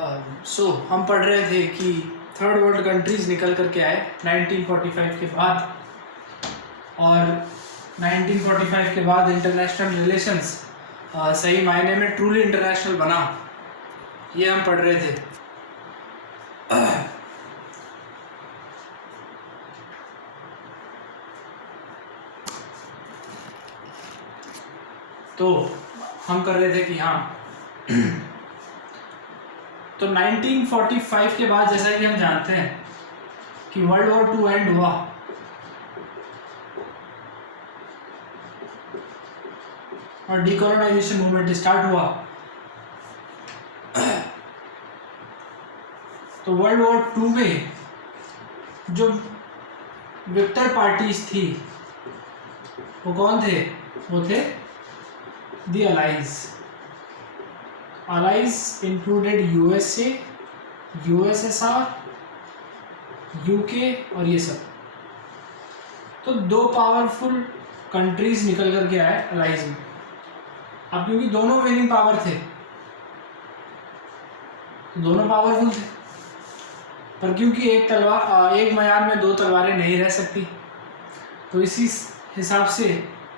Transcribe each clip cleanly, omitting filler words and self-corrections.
हम पढ़ रहे थे कि थर्ड वर्ल्ड कंट्रीज निकल करके आए 1945 के बाद, और 1945 के बाद इंटरनेशनल रिलेशंस सही मायने में ट्रूली इंटरनेशनल बना, ये हम पढ़ रहे थे। तो हम कर रहे थे कि हाँ तो 1945 के बाद जैसा कि हम जानते हैं कि वर्ल्ड वॉर 2 एंड हुआ, और डीकोलोनाइजेशन मूवमेंट स्टार्ट हुआ। तो वर्ल्ड वॉर 2 में जो विक्टर पार्टीज थी वो कौन थे? वो थे the allies. Allies included USA, USSR, UK और ये सब। तो 2 पावरफुल कंट्रीज निकल करके आए अलाइज में। अब क्योंकि दोनों विनिंग पावर थे, दोनों पावरफुल थे, पर क्योंकि एक मैदान में 2 तलवारें नहीं रह सकती, तो इसी हिसाब से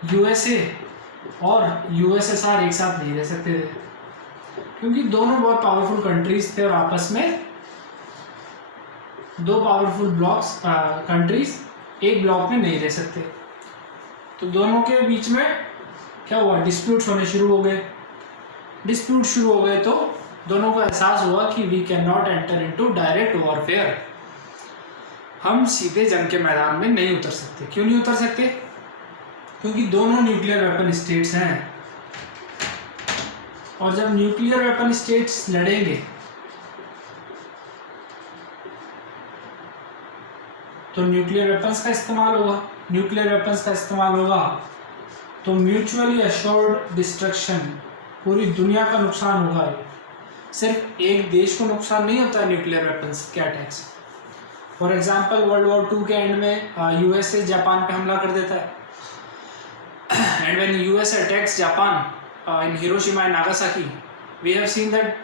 यूएसए और यूएसएसआर एक साथ नहीं रह सकते थे, क्योंकि दोनों बहुत पावरफुल कंट्रीज थे और आपस में 2 पावरफुल ब्लॉक्स कंट्रीज एक ब्लॉक में नहीं रह सकते। तो दोनों के बीच में क्या हुआ? डिस्प्यूट्स होने शुरू हो गए। डिस्प्यूट शुरू हो गए तो दोनों को एहसास हुआ कि we can not enter into direct warfare. हम सीधे जंग के मैदान में नहीं उतर सकते। क्यों नहीं उतर सकते? क्योंकि दोनों न्यूक्लियर वेपन स्टेट्स हैं, और जब न्यूक्लियर वेपन स्टेट्स लड़ेंगे तो न्यूक्लियर वेपन्स का इस्तेमाल होगा। न्यूक्लियर वेपन्स का इस्तेमाल होगा तो म्यूचुअली अश्योर्ड डिस्ट्रक्शन, पूरी दुनिया का नुकसान होगा। सिर्फ एक देश को नुकसान नहीं होता न्यूक्लियर वेपन्स के attacks. For example world war 2 के एंड में यूएसए जापान पे हमला कर देता है, and when US attacks Japan in Hiroshima and Nagasaki, we have seen that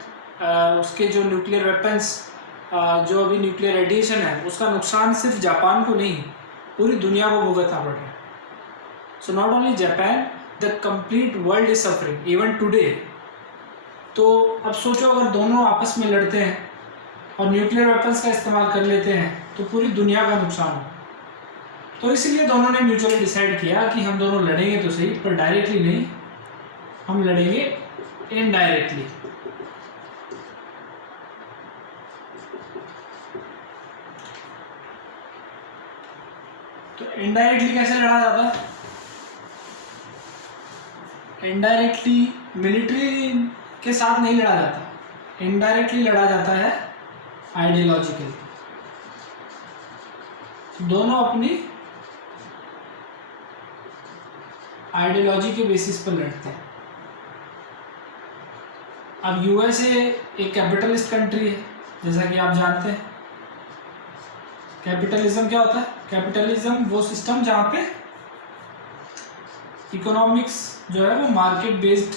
उसके जो न्यूक्लियर वेपन्स, जो अभी न्यूक्लियर रेडिएशन है, उसका नुकसान सिर्फ जापान को नहीं पूरी दुनिया को भुगतना पड़ रहा है। So not only Japan, the complete world is suffering even today. तो अब सोचो अगर दोनों आपस में लड़ते हैं और न्यूक्लियर वेपन्स का इस्तेमाल कर लेते हैं तो पूरी दुनिया का नुकसान हो। तो इसीलिए दोनों ने म्यूचुअली डिसाइड किया कि हम दोनों लड़ेंगे तो सही, पर डायरेक्टली नहीं, हम लड़ेंगे इनडायरेक्टली। तो इनडायरेक्टली कैसे लड़ा जाता है? इनडायरेक्टली मिलिट्री के साथ नहीं लड़ा जाता, इनडायरेक्टली लड़ा जाता है आइडियोलॉजिकली। दोनों अपनी आइडियोलॉजी के बेसिस पर लड़ते हैं। अब यूएसए एक कैपिटलिस्ट कंट्री है, जैसा कि आप जानते हैं। कैपिटलिज्म क्या होता है? कैपिटलिज्म वो सिस्टम जहाँ पे इकोनॉमिक्स जो है वो मार्केट बेस्ड,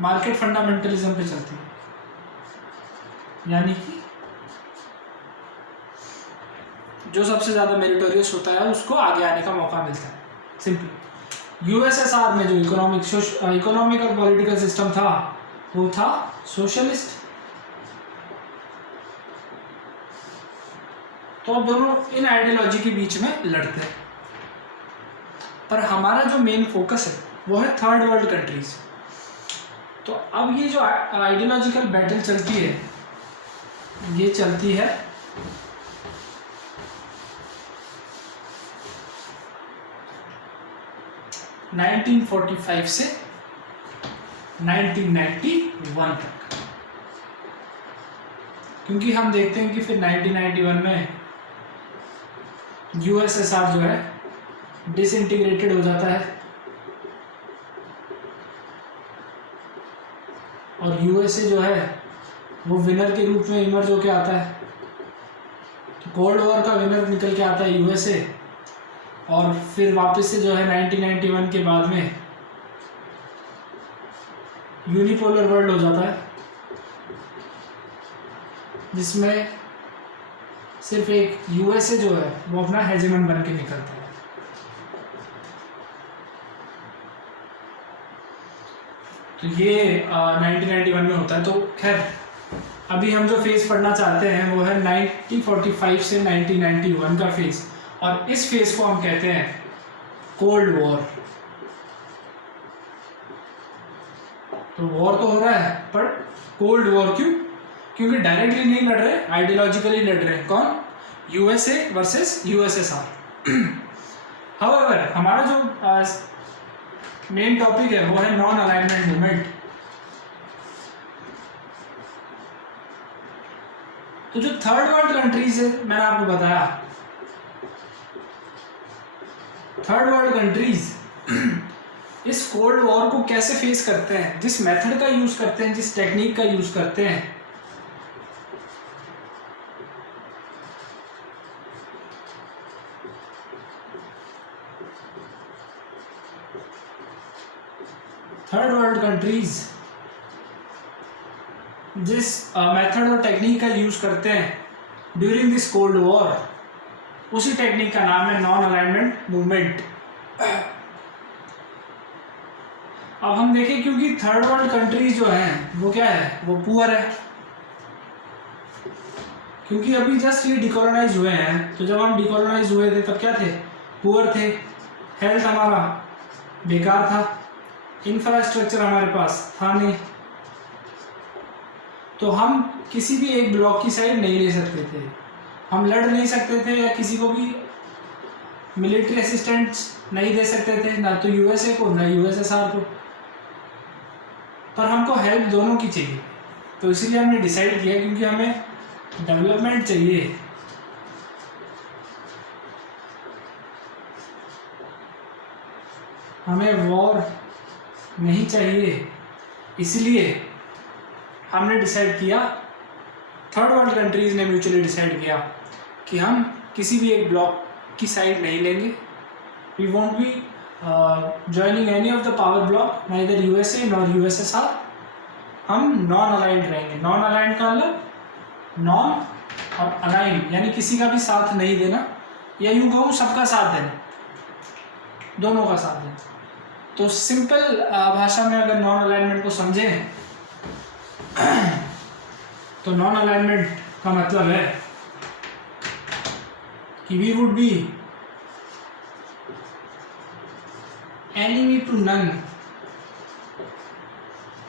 मार्केट फंडामेंटलिज्म पे चलती है, यानी कि जो सबसे ज़्यादा मेरिटोरियस होता है उसको आगे आने का मौका मिलता है, सिंपली। यूएसएसआर में जो इकोनॉमिक और पॉलिटिकल सिस्टम था वो था सोशलिस्ट। तो अब दोनों इन आइडियोलॉजी के बीच में लड़ते हैं, पर हमारा जो मेन फोकस है वो है थर्ड वर्ल्ड कंट्रीज। तो अब ये जो आइडियोलॉजिकल बैटल चलती है, ये चलती है 1945 से 1991 तक, क्योंकि हम देखते हैं कि फिर 1991 में यूएसएसआर जो है डिसइंटीग्रेटेड हो जाता है और यूएसए जो है वो विनर के रूप में इमर्ज होके आता है। तो कोल्ड वॉर का विनर निकल के आता है यूएसए, और फिर वापस से जो है 1991 के बाद में यूनिपोलर वर्ल्ड हो जाता है। जिसमें सिर्फ एक यूएसए जो है वो अपना हेजेमन बन के निकलता है। तो ये 1991 में होता है। तो खैर अभी हम जो फेज़ पढ़ना चाहते हैं वो है 1945 से 1991 का फेज़, और इस फेज़ को हम कहते हैं कोल्ड वॉर। तो वॉर तो हो रहा है पर कोल्ड वॉर क्यों? क्योंकि डायरेक्टली नहीं लड़ रहे, आइडियोलॉजिकली लड़ रहे हैं। कौन? USA versus USSR. हाउएवर हमारा जो मेन टॉपिक है वो है नॉन अलाइनमेंट मूवमेंट। तो जो थर्ड वर्ल्ड कंट्रीज है, मैंने आपको बताया थर्ड वर्ल्ड कंट्रीज इस कोल्ड वॉर को कैसे फेस करते हैं, जिस मेथड का यूज करते हैं, जिस टेक्निक का यूज करते हैं। थर्ड वर्ल्ड कंट्रीज जिस मेथड और टेक्निक का यूज करते हैं ड्यूरिंग दिस कोल्ड वॉर, उसी टेक्निक का नाम है नॉन अलाइनमेंट मूवमेंट। अब हम देखें, क्योंकि थर्ड वर्ल्ड कंट्रीज जो हैं वो क्या है, वो पुअर है। क्योंकि अभी जस्ट ये डिकोलोनाइज हुए हैं, तो जब हम डिकोलोनाइज हुए थे तब क्या थे, पुअर थे, हेल्थ हमारा बेकार था, इंफ्रास्ट्रक्चर हमारे पास था नहीं, तो हम किसी भी एक ब्लॉक की साइड नहीं ले सकते थे, हम लड़ नहीं सकते थे या किसी को भी मिलिट्री असिस्टेंस नहीं दे सकते थे, ना तो यूएसए को ना यूएसएसआर को, पर हमको हेल्प दोनों की चाहिए। तो इसीलिए हमने डिसाइड किया, क्योंकि हमें डेवलपमेंट चाहिए, हमें वॉर नहीं चाहिए, इसलिए हमने डिसाइड किया, थर्ड वर्ल्ड कंट्रीज ने म्यूचुअली डिसाइड किया कि हम किसी भी एक ब्लॉक की साइड नहीं लेंगे। We won't be joining any of the power block, neither USA nor USSR. हम नॉन अलाइंड रहेंगे। नॉन अलाइंड का मतलब नॉन और अलाइन, यानी किसी का भी साथ नहीं देना, या यूँ कहूँ सबका साथ देना, दोनों का साथ देना। तो सिंपल भाषा में अगर नॉन अलाइनमेंट को समझें तो नॉन अलाइनमेंट का मतलब है कि we would be enemy to none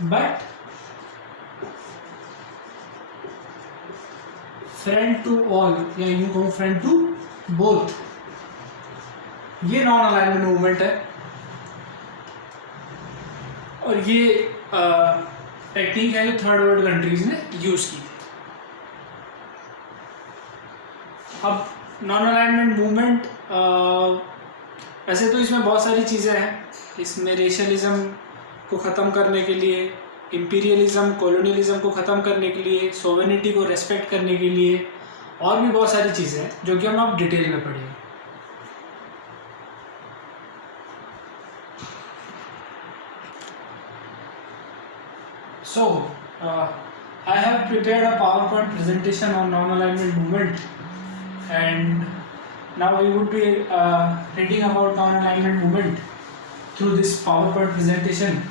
but friend to all, या यूं कहूं फ्रेंड टू बोथ। ये नॉन अलाइनमेंट मूवमेंट है, और ये टेक्निक है जो थर्ड वर्ल्ड कंट्रीज ने यूज की। अब नॉन अलाइनमेंट मूवमेंट, वैसे तो इसमें बहुत सारी चीज़ें हैं। इसमें रेशलिज्म को ख़त्म करने के लिए, इम्पीरियलिज्म कॉलोनियलिज्म को ख़त्म करने के लिए, सोवेनिटी को रेस्पेक्ट करने के लिए, और भी बहुत सारी चीज़ें हैं जो कि हम अब डिटेल में पढ़ेंगे। So, I have prepared a PowerPoint presentation on non-alignment movement, and now I would be reading about non-alignment movement through this PowerPoint presentation,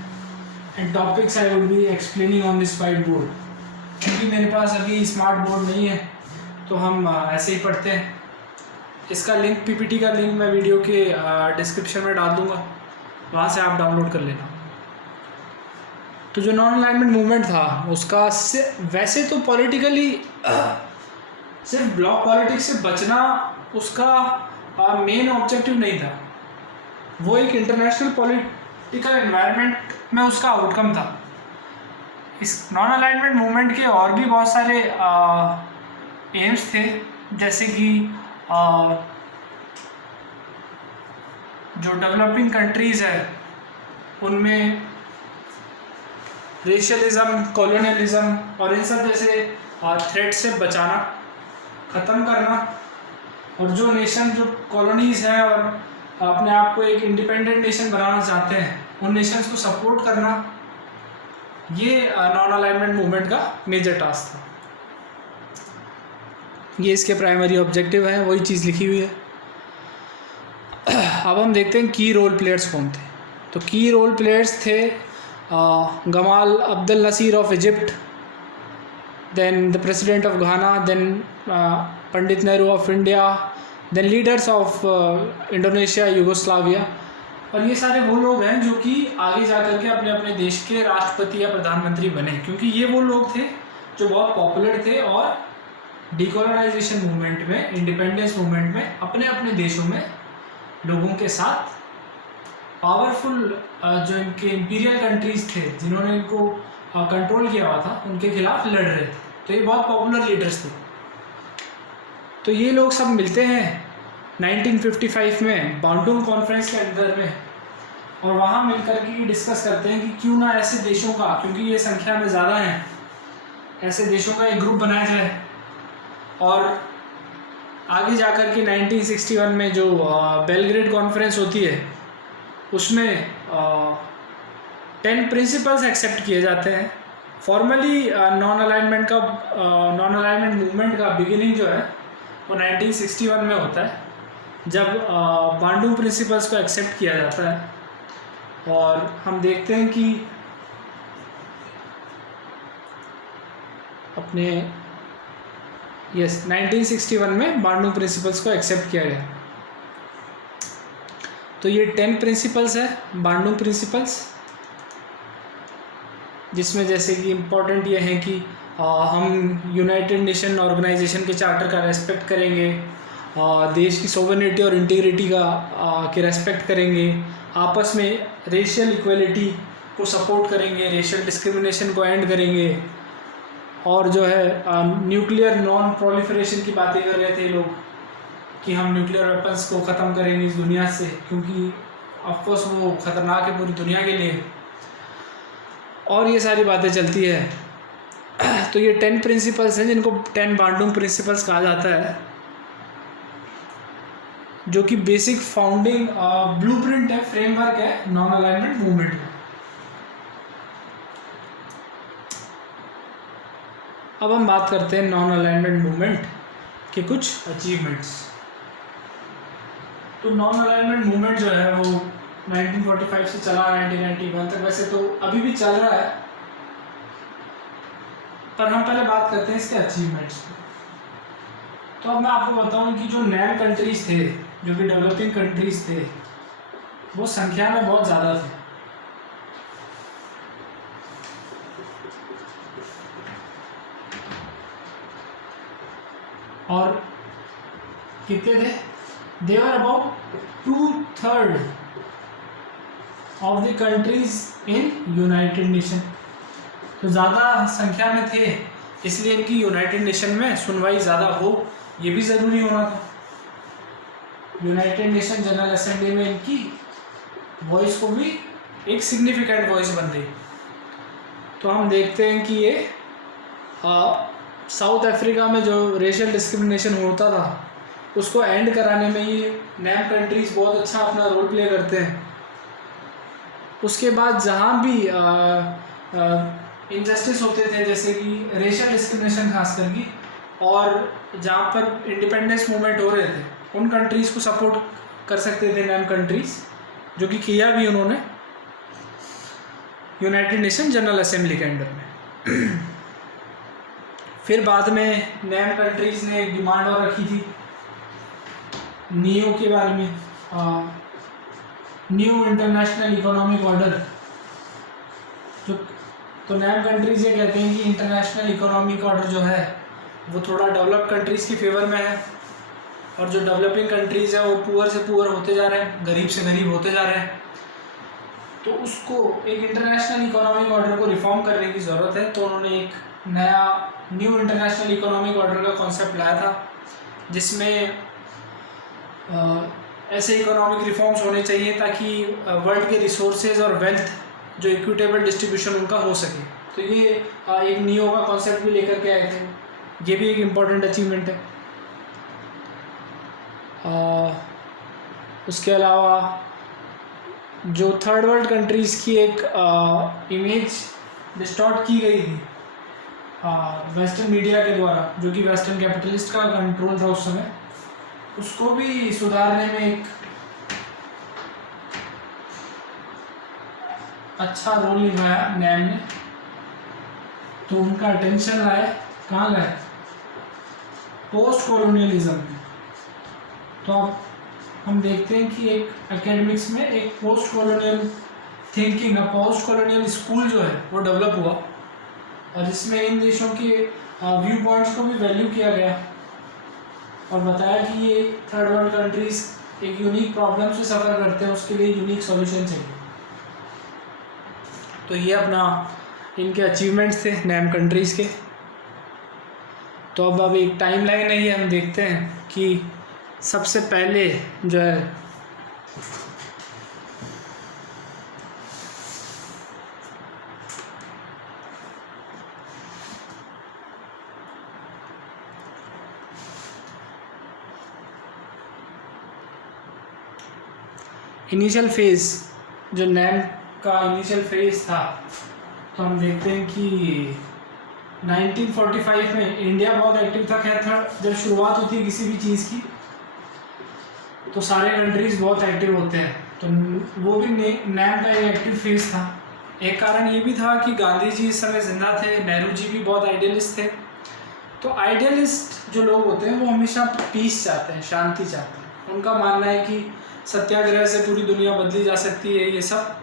and topics I would be explaining on this whiteboard. क्योंकि मेरे पास अभी smart board नहीं है तो हम ऐसे ही पढ़ते हैं। इसका लिंक, पीपीटी का लिंक मैं वीडियो के डिस्क्रिप्शन में डाल दूँगा, वहाँ से आप डाउनलोड कर लेना। तो जो नॉन अलाइनमेंट मूवमेंट था उसका वैसे तो पॉलिटिकली सिर्फ ब्लॉक पॉलिटिक्स से बचना उसका मेन ऑब्जेक्टिव नहीं था, वो एक इंटरनेशनल पॉलिटिकल एनवायरनमेंट में उसका आउटकम था। इस नॉन अलाइनमेंट मूवमेंट के और भी बहुत सारे एम्स थे, जैसे कि जो डेवलपिंग कंट्रीज़ है उनमें रेशलिज्म, कॉलोनियलिज्म और इन सब जैसे थ्रेट से बचाना, ख़त्म करना, और जो नेशन, जो कॉलोनीज़ हैं और अपने आप को एक इंडिपेंडेंट नेशन बनाना चाहते हैं, उन नेशंस को सपोर्ट करना, ये नॉन अलाइनमेंट मूवमेंट का मेजर टास्क था। ये इसके प्राइमरी ऑब्जेक्टिव है, वही चीज़ लिखी हुई है। अब हम देखते हैं की रोल प्लेयर्स कौन थे। तो की रोल प्लेयर्स थे Gamal Abdul Nasser of Egypt, then the president of Ghana, then Pandit Nehru of India, then leaders of Indonesia, Yugoslavia. और ये सारे वो लोग हैं जो कि आगे जा कर के अपने अपने देश के राष्ट्रपति या प्रधानमंत्री बने, क्योंकि ये वो लोग थे जो बहुत पॉपुलर थे और डीकोलोनाइजेशन मूवमेंट में, इंडिपेंडेंस मूवमेंट में अपने अपने देशों में लोगों के साथ पावरफुल जो इनके इंपीरियल कंट्रीज थे जिन्होंने इनको कंट्रोल किया हुआ था, उनके खिलाफ लड़ रहे थे। तो ये बहुत पॉपुलर लीडर्स थे। तो ये लोग सब मिलते हैं 1955 में बांडुंग कॉन्फ्रेंस के अंदर में, और वहाँ मिलकर के डिस्कस करते हैं कि क्यों ना ऐसे देशों का, क्योंकि ये संख्या में ज़्यादा हैं, ऐसे देशों का एक ग्रुप बनाया जाए। और आगे जाकर के 1961 में जो बेलग्रेड कॉन्फ्रेंस होती है उसमें 10 प्रिंसिपल्स एक्सेप्ट किए जाते हैं। फॉर्मली नॉन अलाइनमेंट मूवमेंट का बिगिनिंग जो है वो 1961 में होता है, जब बांडुंग प्रिंसिपल्स को एक्सेप्ट किया जाता है। और हम देखते हैं कि अपने 1961 में बांडुंग प्रिंसिपल्स को एक्सेप्ट किया गया। तो ये 10 प्रिंसिपल्स है बांडुंग प्रिंसिपल्स, जिसमें जैसे कि इम्पोर्टेंट ये है कि हम यूनाइटेड नेशन ऑर्गेनाइजेशन के चार्टर का रेस्पेक्ट करेंगे, देश की सोवरेनिटी और इंटीग्रिटी के रेस्पेक्ट करेंगे, आपस में रेशियल इक्वलिटी को सपोर्ट करेंगे, रेशियल डिस्क्रिमिनेशन को एंड करेंगे, और जो है न्यूक्लियर नॉन प्रोलिफरेशन की बातें कर रहे थे लोग कि हम न्यूक्लियर वेपन्स को ख़त्म करेंगे इस दुनिया से, क्योंकि ऑफकोर्स वो ख़तरनाक है पूरी दुनिया के लिए, और ये सारी बातें चलती है। तो ये 10 प्रिंसिपल्स हैं जिनको 10 बांडुंग प्रिंसिपल्स कहा जाता है, जो कि बेसिक फाउंडिंग ब्लूप्रिंट है, फ्रेमवर्क है नॉन अलाइनमेंट मूवमेंट का। अब हम बात करते हैं नॉन अलाइनमेंट मूवमेंट के कुछ अचीवमेंट्स। तो नॉन अलाइनमेंट मूवमेंट जो है वो 1945 से चला 1991 तक, वैसे तो अभी भी चल रहा है, पर हम पहले बात करते हैं इसके अचीवमेंट्स की। तो अब मैं आपको बताऊं कि जो नैम कंट्रीज थे, जो कि डेवलपिंग कंट्रीज थे, वो संख्या में बहुत ज़्यादा थे। और कितने थे? They were about 2/3 of the countries in United Nation. तो ज़्यादा संख्या में थे, इसलिए इनकी यूनाइटेड नेशन में सुनवाई ज़्यादा हो, ये भी ज़रूरी होना था। यूनाइटेड नेशन जनरल असेंबली में इनकी वॉइस को भी एक सिग्निफिकेंट वॉइस बन गई। तो हम देखते हैं कि ये साउथ अफ्रीका में जो रेशियल डिस्क्रिमिनेशन होता था उसको एंड कराने में ये नैम कंट्रीज़ बहुत अच्छा अपना रोल प्ले करते हैं। उसके बाद जहाँ भी इनजस्टिस होते थे, जैसे कि रेशियल डिस्क्रिमिनेशन खास करके, और जहाँ पर इंडिपेंडेंस मूवमेंट हो रहे थे, उन कंट्रीज़ को सपोर्ट कर सकते थे नैम कंट्रीज़, जो कि किया भी उन्होंने यूनाइटेड नेशन जनरल असेंबली के अंडर में। फिर बाद में नैम कंट्रीज़ ने एक डिमांड और रखी थी नीओ के बारे में, न्यू इंटरनेशनल इकोनॉमिक ऑर्डर। तो नैम कंट्रीज़ ये कहते हैं कि इंटरनेशनल इकोनॉमिक ऑर्डर जो है वो थोड़ा डेवलप्ड कंट्रीज़ की फेवर में है, और जो डेवलपिंग कंट्रीज़ है वो पुअर से पुअर होते जा रहे हैं, गरीब से गरीब होते जा रहे हैं। तो उसको एक इंटरनेशनल इकोनॉमिक ऑर्डर को रिफॉर्म करने की ज़रूरत है। तो उन्होंने एक नया न्यू इंटरनेशनल इकोनॉमिक ऑर्डर का कॉन्सेप्ट लाया था, जिसमें ऐसे इकोनॉमिक रिफॉर्म्स होने चाहिए ताकि वर्ल्ड के रिसोर्सेज और वेल्थ जो इक्विटेबल डिस्ट्रीब्यूशन उनका हो सके। तो ये एक नियो का कॉन्सेप्ट भी लेकर के आए थे, ये भी एक इम्पॉर्टेंट अचीवमेंट है। उसके अलावा जो थर्ड वर्ल्ड कंट्रीज़ की एक इमेज डिस्टॉर्ट की गई थी वेस्टर्न मीडिया के द्वारा, जो कि वेस्टर्न कैपिटलिस्ट का कंट्रोल था उस समय, उसको भी सुधारने में एक अच्छा रोल निभाया नैम ने। तो उनका अटेंशन लाए, कहाँ लाए? पोस्ट कॉलोनियलिज्म में। तो अब हम देखते हैं कि एक एकेडमिक्स में एक post colonial thinking, post colonial school जो है वो डेवलप हुआ, और जिसमें इन देशों के व्यू पॉइंट्स को भी वैल्यू किया गया और बताया कि ये थर्ड वर्ल्ड कंट्रीज एक यूनिक प्रॉब्लम से सफ़र करते हैं, उसके लिए यूनिक सॉल्यूशन चाहिए। तो ये अपना इनके अचीवमेंट्स थे नैम कंट्रीज़ के। तो अब एक टाइम लाइन है, ये हम देखते हैं कि सबसे पहले जो है इनिशियल फेज़, जो नैम का इनिशियल फेज़ था, तो हम देखते हैं कि 1945 में इंडिया बहुत एक्टिव था। खैर था, जब शुरुआत होती है किसी भी चीज़ की तो सारे कंट्रीज़ बहुत एक्टिव होते हैं, तो वो भी नैम का एक एक्टिव फेज़ था। एक कारण ये भी था कि गांधी जी इस समय जिंदा थे, नेहरू जी भी बहुत आइडियलिस्ट थे। तो आइडियलिस्ट जो लोग होते हैं वो हमेशा पीस चाहते हैं, शांति चाहते हैं। उनका मानना है कि सत्याग्रह से पूरी दुनिया बदली जा सकती है, ये सब।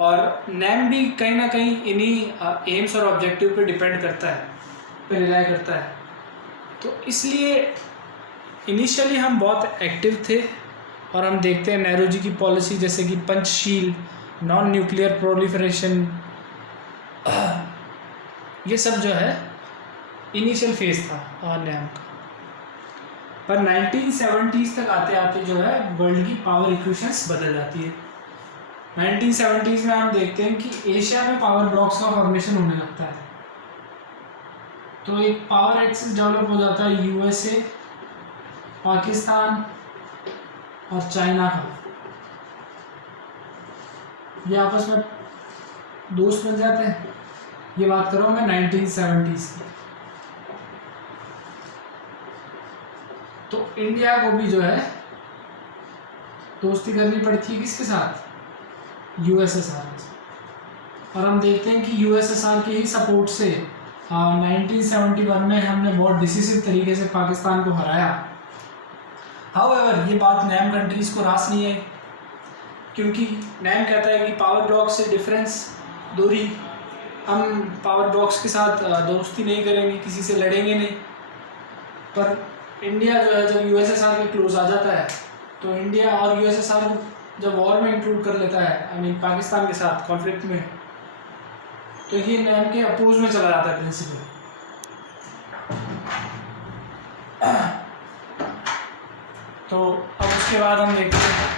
और नैम भी कहीं ना कहीं इन्हीं एम्स और ऑब्जेक्टिव पे डिपेंड करता है, पे रिलाई करता है। तो इसलिए इनिशियली हम बहुत एक्टिव थे, और हम देखते हैं नेहरू जी की पॉलिसी जैसे कि पंचशील, नॉन न्यूक्लियर प्रोलिफरेशन, ये सब जो है इनिशियल फेज था नैम का। पर 1970s तक आते आते जो है वर्ल्ड की पावर इक्वेशंस बदल जाती है। 1970s में हम देखते हैं कि एशिया में पावर ब्लॉक्स का फॉर्मेशन होने लगता है। तो एक पावर एक्सिस डेवलप हो जाता है यूएसए, पाकिस्तान और चाइना का। ये आपस में दोस्त बन जाते हैं। ये बात कर रहा हूँ मैं 1970s की। तो इंडिया को भी जो है दोस्ती करनी पड़ती है किसके साथ? यूएसएसआर के साथ। और हम देखते हैं कि यूएसएसआर के ही सपोर्ट से 1971 में हमने बहुत डिसिसिव तरीके से पाकिस्तान को हराया। हाउएवर ये बात नैम कंट्रीज़ को रास नहीं है, क्योंकि नैम कहता है कि पावर ब्लॉक से डिफरेंस दूरी, हम पावर ब्लॉक्स के साथ दोस्ती नहीं करेंगे, किसी से लड़ेंगे नहीं। पर इंडिया जो है जब यूएसएसआर के क्लोज आ जाता है, तो इंडिया और यूएसएसआर को जब वॉर में इंक्लूड कर लेता है, आई मीन पाकिस्तान के साथ कॉन्फ्लिक्ट में, तो ये नैम के अपोज में चला जाता है प्रिंसिपल। तो अब उसके बाद हम देखते हैं